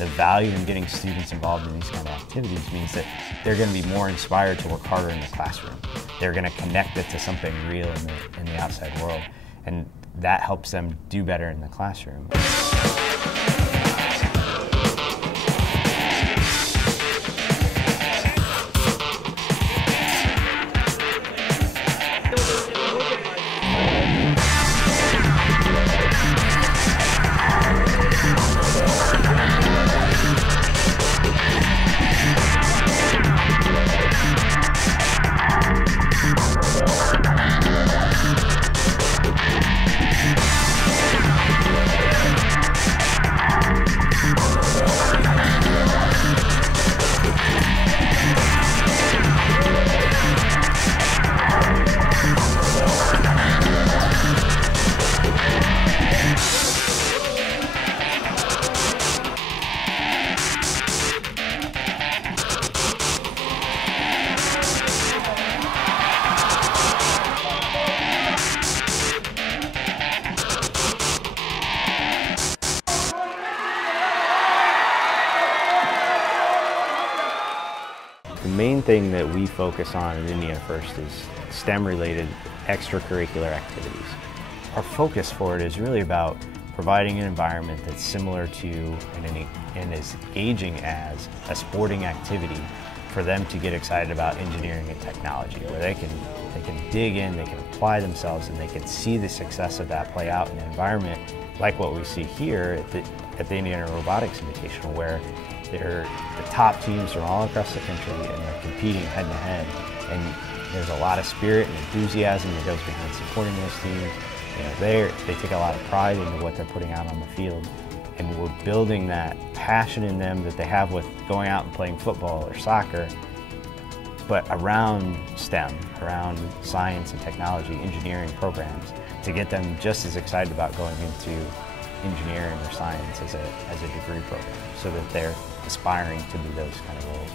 the value in getting students involved in these kind of activities means that they're going to be more inspired to work harder in the classroom. They're going to connect it to something real in the outside world, and that helps them do better in the classroom. The main thing that we focus on at IndianaFIRST is STEM-related extracurricular activities. Our focus for it is really about providing an environment that's similar to and as engaging as a sporting activity for them to get excited about engineering and technology, where they can dig in, they can apply themselves, and they can see the success of that play out in an environment like what we see here at the Indiana Robotics Invitational, where the top teams from all across the country and they're competing head to head, and there's a lot of spirit and enthusiasm that goes behind supporting those teams. You know, they take a lot of pride into what they're putting out on the field, and we're building that passion in them that they have with going out and playing football or soccer, but around STEM, around science and technology, engineering programs, to get them just as excited about going into engineering or science as a degree program, so that they're aspiring to do those kind of roles.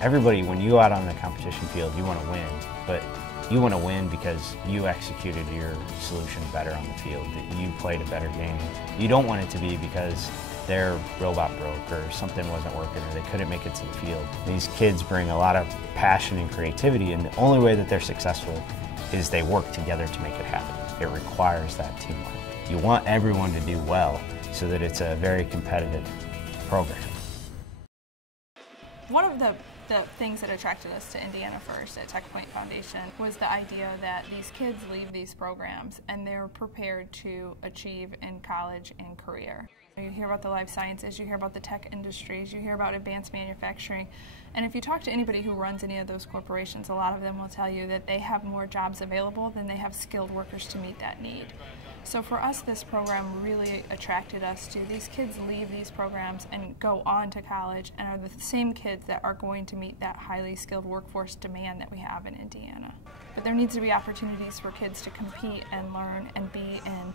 Everybody, when you go out on the competition field, you want to win, but you want to win because you executed your solution better on the field, that you played a better game. You don't want it to be because their robot broke or something wasn't working or they couldn't make it to the field. These kids bring a lot of passion and creativity, and the only way that they're successful is they work together to make it happen. It requires that teamwork. You want everyone to do well so that it's a very competitive program. One of the things that attracted us to IndianaFIRST at TechPoint Foundation was the idea that these kids leave these programs and they're prepared to achieve in college and career. You hear about the life sciences, you hear about the tech industries, you hear about advanced manufacturing, and if you talk to anybody who runs any of those corporations, a lot of them will tell you that they have more jobs available than they have skilled workers to meet that need. So for us, this program really attracted us to these kids leave these programs and go on to college and are the same kids that are going to meet that highly skilled workforce demand that we have in Indiana. But there needs to be opportunities for kids to compete and learn and be in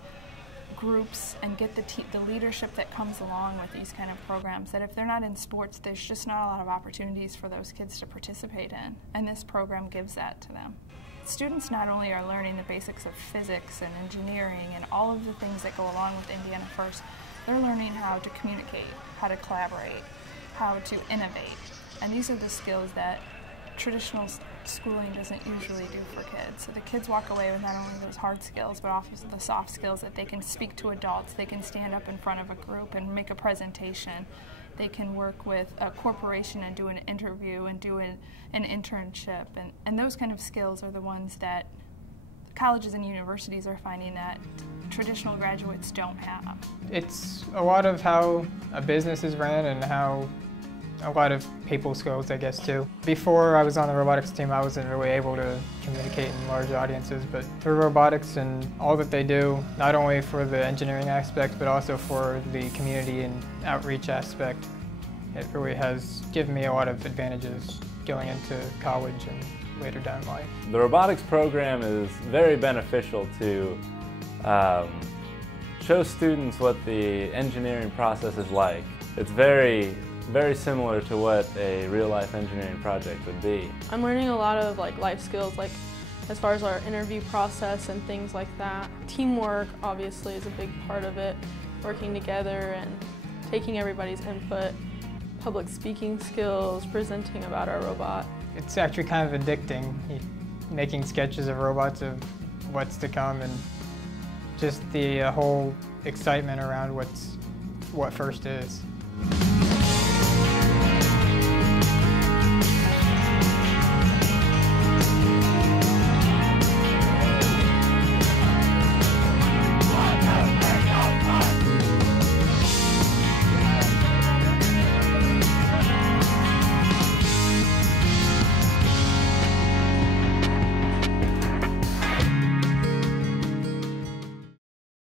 groups and get the leadership that comes along with these kind of programs, that if they're not in sports, there's just not a lot of opportunities for those kids to participate in, and this program gives that to them. Students not only are learning the basics of physics and engineering and all of the things that go along with IndianaFIRST, they're learning how to communicate, how to collaborate, how to innovate, and these are the skills that traditional schooling doesn't usually do for kids. So the kids walk away with not only those hard skills, but also the soft skills that they can speak to adults, they can stand up in front of a group and make a presentation, they can work with a corporation and do an interview and do an internship, and those kind of skills are the ones that colleges and universities are finding that traditional graduates don't have. It's a lot of how a business is ran and how a lot of people skills, I guess, too. Before I was on the robotics team, I wasn't really able to communicate in large audiences, but through robotics and all that they do, not only for the engineering aspect, but also for the community and outreach aspect, it really has given me a lot of advantages going into college and later down in life. The robotics program is very beneficial to show students what the engineering process is like. It's very similar to what a real-life engineering project would be. I'm learning a lot of life skills, as far as our interview process and things like that. Teamwork obviously is a big part of it, working together and taking everybody's input, public speaking skills, presenting about our robot. It's actually kind of addicting, making sketches of robots of what's to come, and just the whole excitement around what FIRST is.